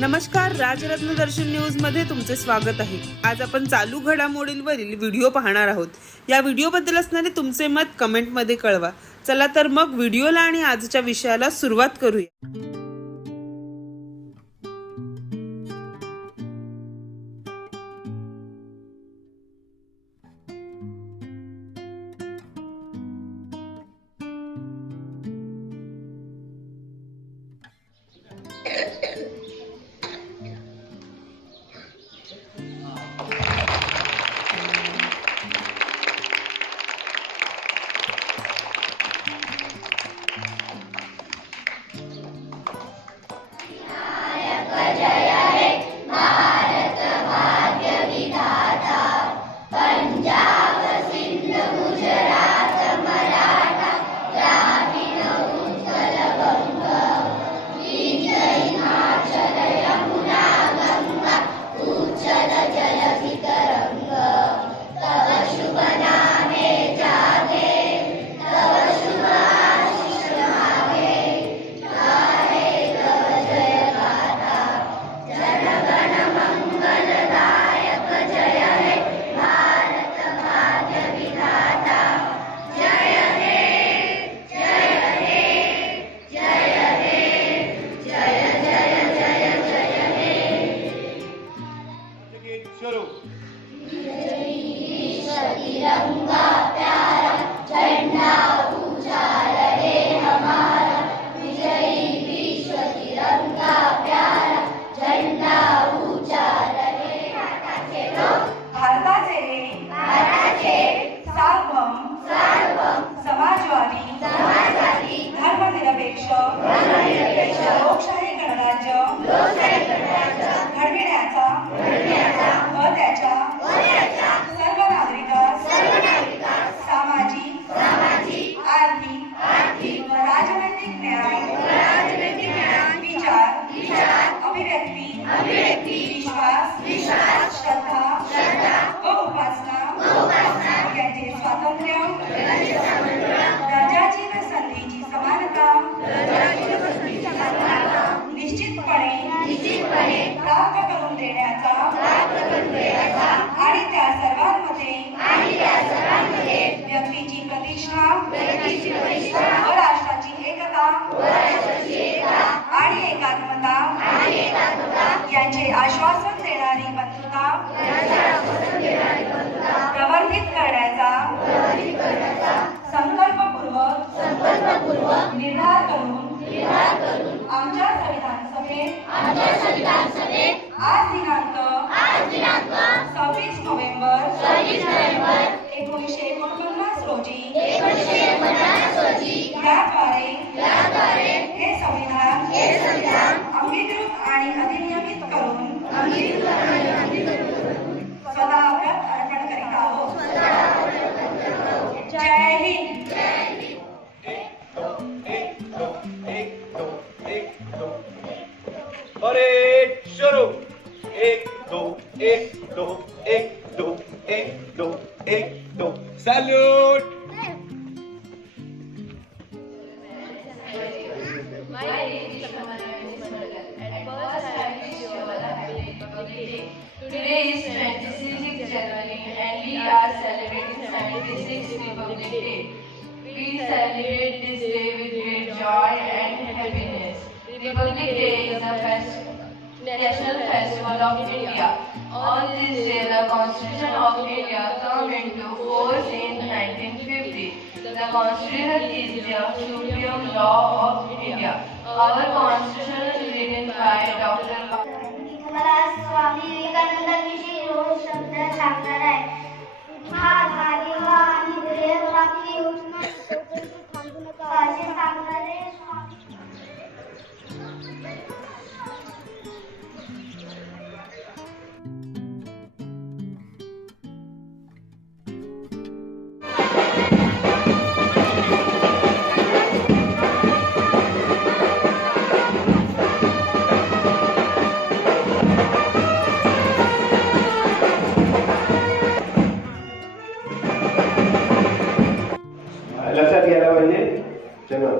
नमस्कार, राजरत्न दर्शन न्यूज मध्ये तुमचे स्वागत आहे। आज आपण चालू घडामोडींवरील व्हिडिओ पाहणार आहोत। या व्हिडिओबद्दल असणारे तुमचे मत कमेंट मध्ये कळवा। चला तर मग व्हिडिओला आणि आजच्या विषयाला सुरुवात करूया। तिरंगा प्यारा झंडा ऊंचा रहे हमारा, विजयी विश्व तिरंगा प्यारा झंडा ऊंचा रहे। भारताचे सार्वभौम समाजवादी धर्मनिरपेक्ष लोकशाही गणराज्य घडविण्याचा व त्याच्या सर्व नागरिकांस सामाजिक आर्थिक व राजनैतिक न्याय विचार अभिव्यक्ती विश्वास श्रद्धा व उपासना यांचे स्वातंत्र्य दर्जाची व संधीची समानता निश्चितपणे प्राप्त करून देण्याचा आणि त्या सर्वांमध्ये व्यक्तीची प्रतिष्ठा व राष्ट्राची एकता आणि एकात्मता यांचे आश्वासन देणारी बंधुता प्रवर्धित करण्याचा संकल्पपूर्वक निर्धार करून आमच्या संविधान सभेत आज दिनांक 26 नोव्हेंबर 1949 रोजी याद्वारे हे संविधान अंगीकृत आणि अधिनियमित करून सदाव्रत अर्पण करीत आहोत। जय हिंद। परेड शुरू। 1 2 1 2 1 2 1 2 1 2 salute. Today is 26th January and we are celebrating 76th Republic Day. We celebrate this day with great joy and happiness. Republic Day is a national festival of India. On this day, the Constitution of India came into force in 1950. The Constitution is the supreme law of India. Our Constitution is written by Dr. मला स्वामी विवेकानंदांविषयी 2 शब्द सांगणार आहे। आणि देव राखी असे सांगणारे लक्षात घ्यायला पाहिजे। चलो